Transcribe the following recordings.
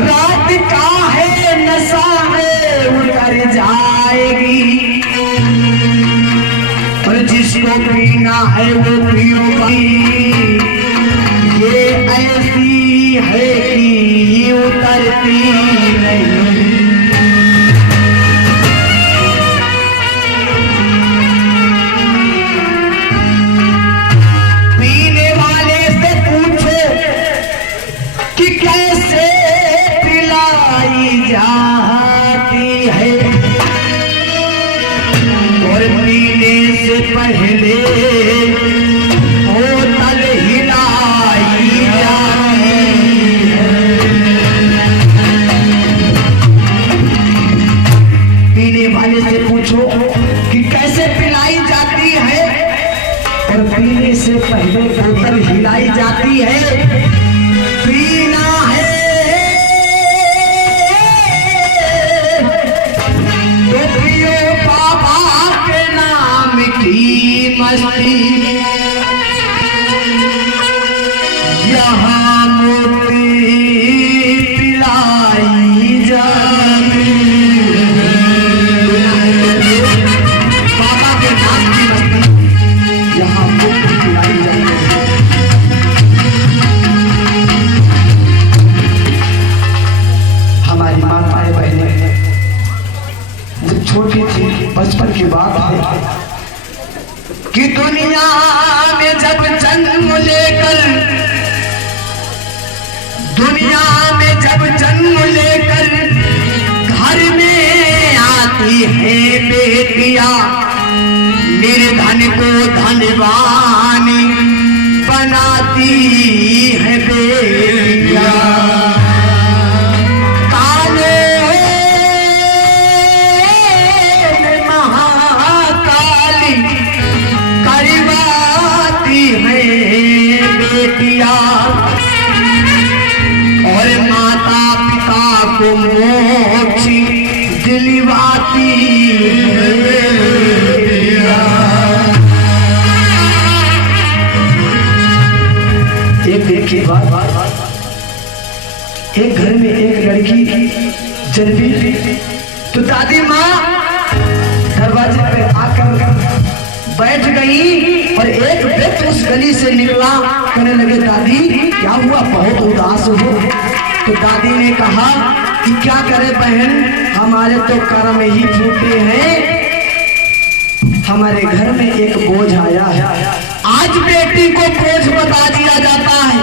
रात का है नशा है उतर जाएगी, और जिसको पीना है वो पियोगी। ये ऐसी है कि उतरती नहीं। पीने वाले से पूछो कि कैसे पिलाई जाती है, और पीने से पहले बोतल हिलाई जाती है। पीने वाले से पूछो कि कैसे पिलाई जाती है, और पीने से पहले बोतल हिलाई जाती है। पीना है तो पियो बाबा के नाम की मस्ती, यहाँ मोती पिलाई जाती बाबा के नाम की मस्ती, यहाँ मोती पिलाई जाती। हमारी माताएं बहनें जब छोटी थी, बचपन की बात है कि दुनिया में जब जन्म लेकर, दुनिया में जब जन्म लेकर घर में आती है बेटियां, निर्धन को धनवान बनाती है बेटियां। और माता पिता को मोक्ष दिलवाती है। एक देखिए बात, एक घर में एक लड़की जन्मी तो दादी माँ दरवाजे पे आकर बैठ गई, और एक व्यक्ति उस गली से निकला, कहने लगे दादी क्या हुआ, बहुत उदास हो। तो दादी ने कहा कि क्या करे बहन, हमारे तो कर्म ही फूटे हैं, हमारे घर में एक बोझ आया है, आज बेटी को बोझ बता दिया जाता है।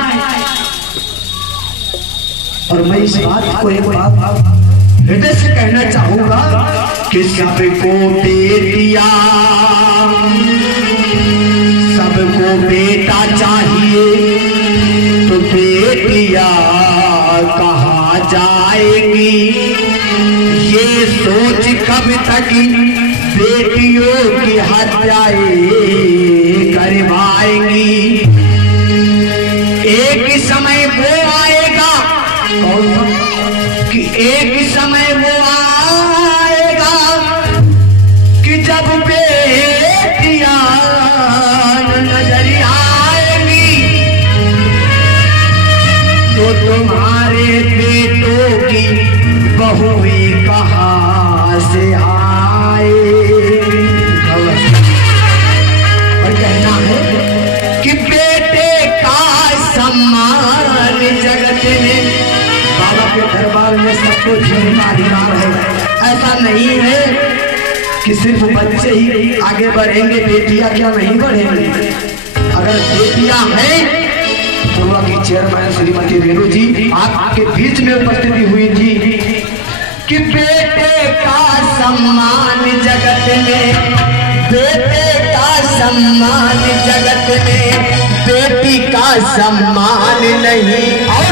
और मैं इस बात को एक बात हृदय से कहना चाहूंगा कि सबको बेटियां, सबको बेटा चाहिए, तो बेटियां कहाँ जाएंगी, ये सोच कब तक बेटियों की हत्याएं करवाएंगी। एक समय वो आएगा कि एक समय वो आएगा कि जब बेटियां नजर आएंगी, तो तुम्हारे बेटों की बहुएं कहाँ से आएगी। और कहना है कि बेटे का सम्मान जगत में, बाबा के दरबार में सबको जीने का अधिकार है। ऐसा नहीं है कि सिर्फ बच्चे ही आगे बढ़ेंगे, बेटियां क्या नहीं बढ़ेंगी। अगर बेटियां हैं, पूर्वा की चेयरमैन श्रीमती रेणु जी आपके बीच में उपस्थिति हुई थी कि बेटे का सम्मान जगत में, बेटे का सम्मान जगत में, बेटी का सम्मान नहीं। और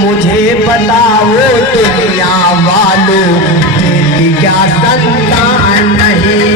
मुझे बताओ दुनिया वालों, बेटी क्या संतान नहीं।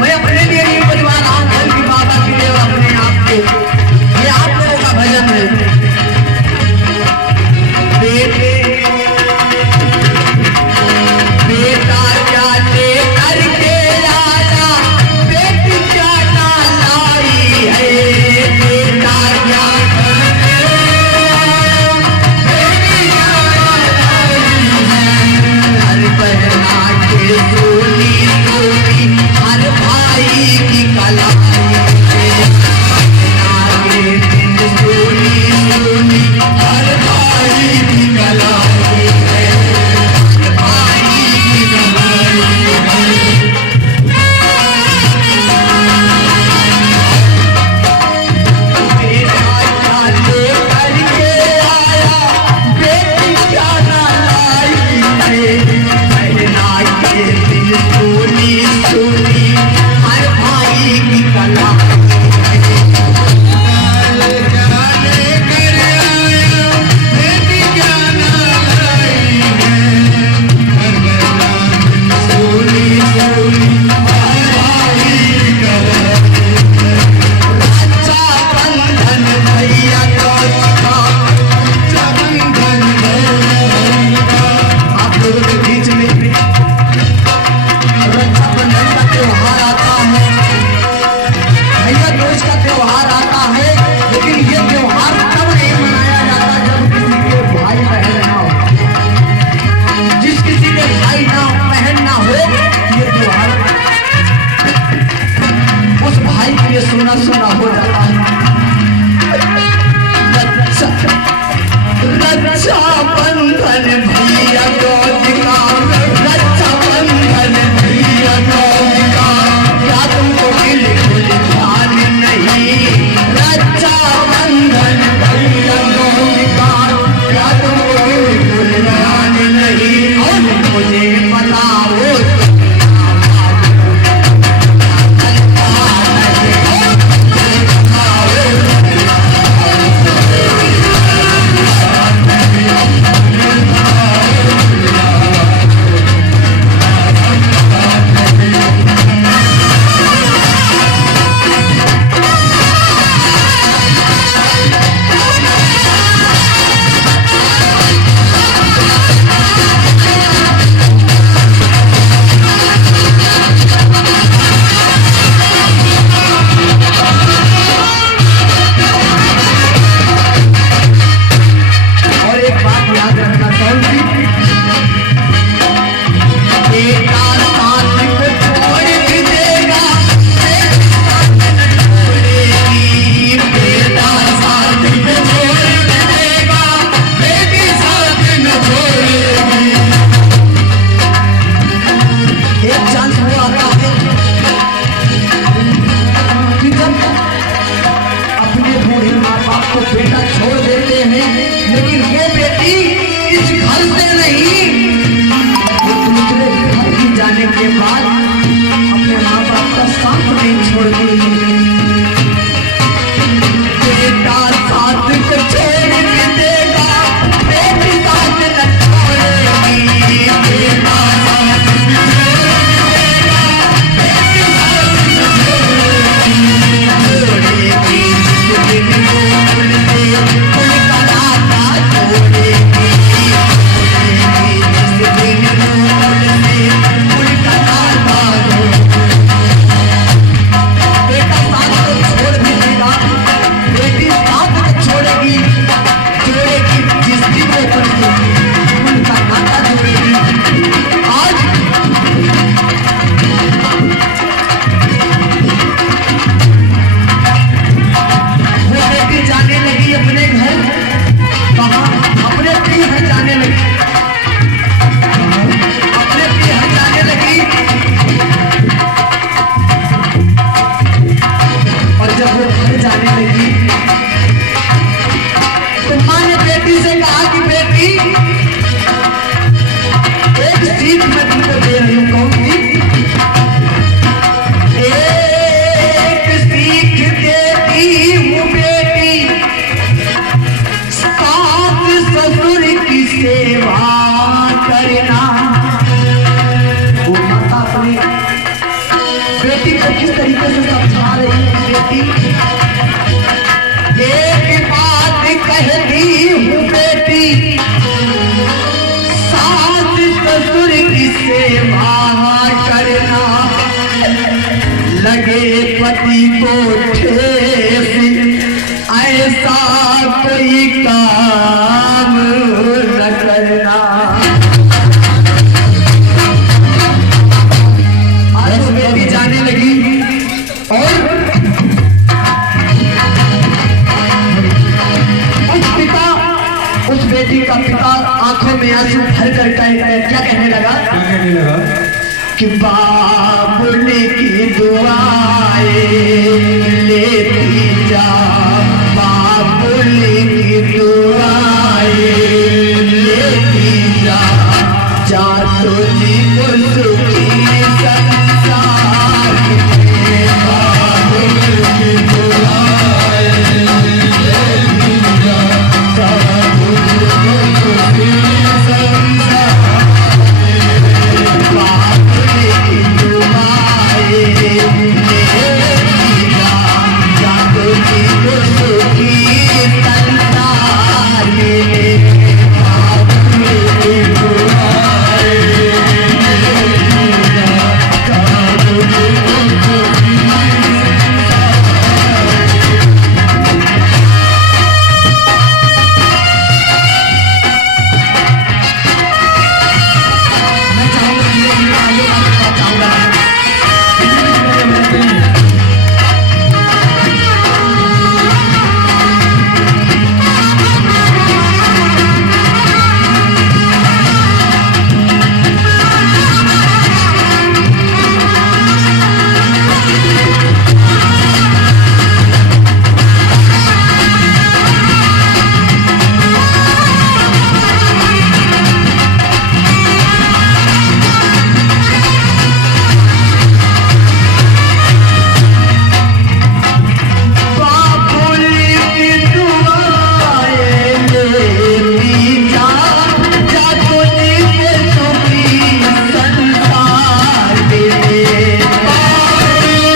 मैं अपने लिए नहीं परिवार आऊं बल्कि बाबा के लिए और अपने आप के। ये आप लोगों का भजन है। बेटे बेटा क्या ले करके आया, बेटी क्या ना लाई है। बेटा क्या हर बहना के सोनी सोनी, हर भाई की कलाई है। आगे दिन सोनी सोनी, हर भाई की कलाई है। भाई की कलाई है। बेटा क्या ले करके आया, बेटी क्या ना लाई है। बहना के दिन सोनी सोनी, हर भाई की कलाई है। सोनी सोनी, हर भाई की कलाई है। रक्षा बंधन भैया का, रक्षा बंधन भैया। आप लोगों के बीच में रक्षाबंधन का त्योहार आता है, भैया दूज का त्योहार आता है, लेकिन ये त्योहार तब नहीं मनाया जाता जब किसी के भाई बहन ना हो। जिस किसी के भाई ना बहन ना हो, ये त्योहार उस भाई के लिए सोना सोना हो जाता है। रक्षा बंधन भैया गौज का, रक्षा बंधन भैया गौज का, क्या तुमको बिल्कुल ध्यान नहीं। रक्षा बंधन भैया गौज का, क्या तुमको बिल्कुल ध्यान नहीं। और मुझे बताओ किस तरीके से समझा रही है बेटी। एक बात कहती हूँ बेटी, सास ससुर की सेवा करना, लगे पति को ठेस ऐसा कोई काम न करना। आज वो बेटी जाने लगी और उस बेटी का पिता आंखों में आंसू भर कर क्या कहने लगा कि बाबुली की दुआएं लेती जा, बाबुली की दुआएं लेती जा, जा तुझी को सुखी संसार में, बाबुली की दुआएं लेती जा, जा तुझी को सुखी संसार में, बाबुली की दुआएं लेती जा, जा तुझी को सुखी संसार में, बाबुली की दुआएं लेती जा, जा तुझी को सुखी मैं चाहूंगा कि ये आगे बात चाहूंगा। बाबुली की दुआएं लेती जा, जा तुझी को सुखी संसार में, बाबुली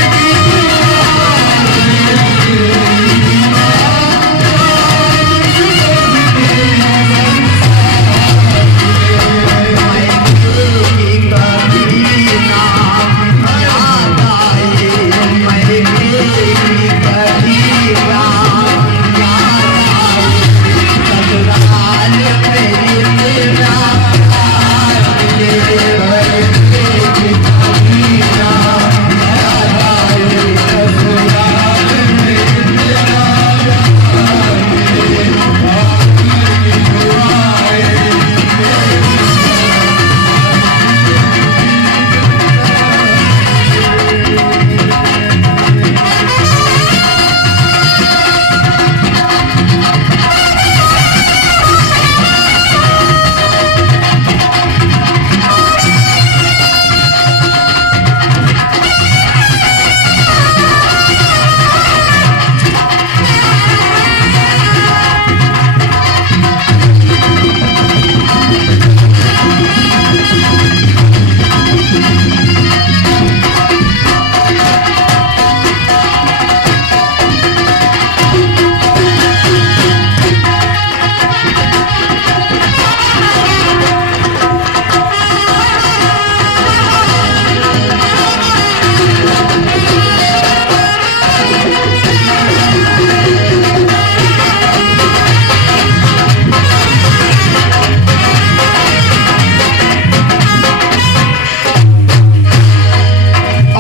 की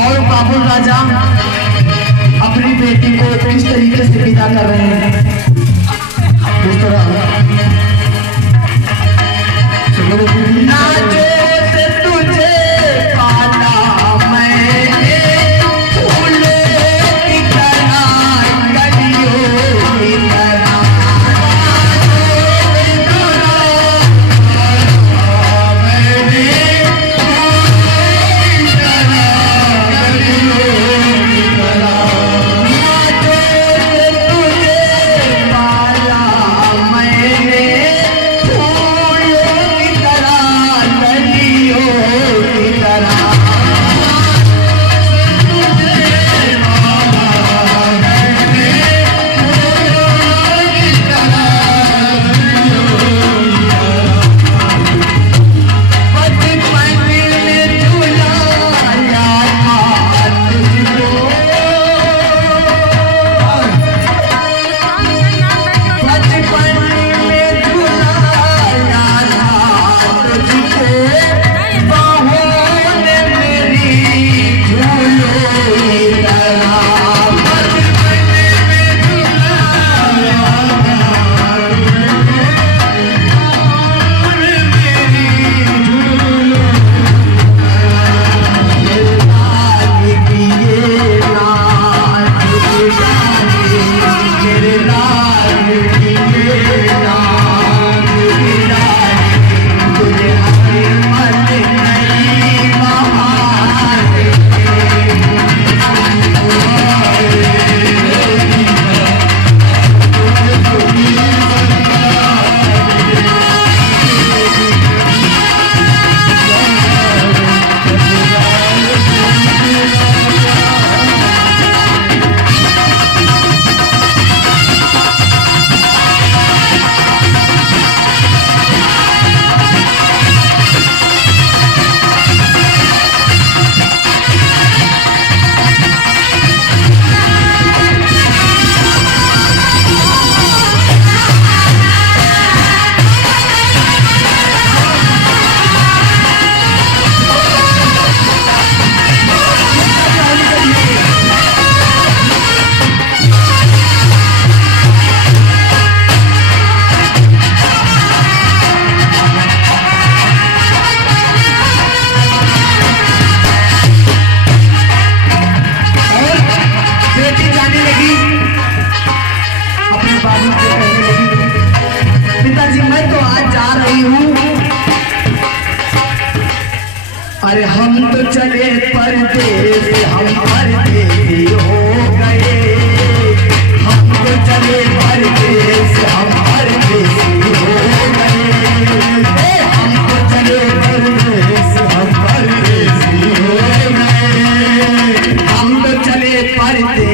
और बाबुल राजा अपनी बेटी को किस तरीके से विदा कर रहे हैं। इस तरह ना जो तुझे पाला मैंने, फूलों की तरह कलियों की तरह, पाला मैंने फूलों की तरह परदेश हम परदेसी हो गए, हम तो चले परदेश हम परदेसी हो गए, हम तो चले परदेश हम परदेसी हो गए, हम तो चले परदेश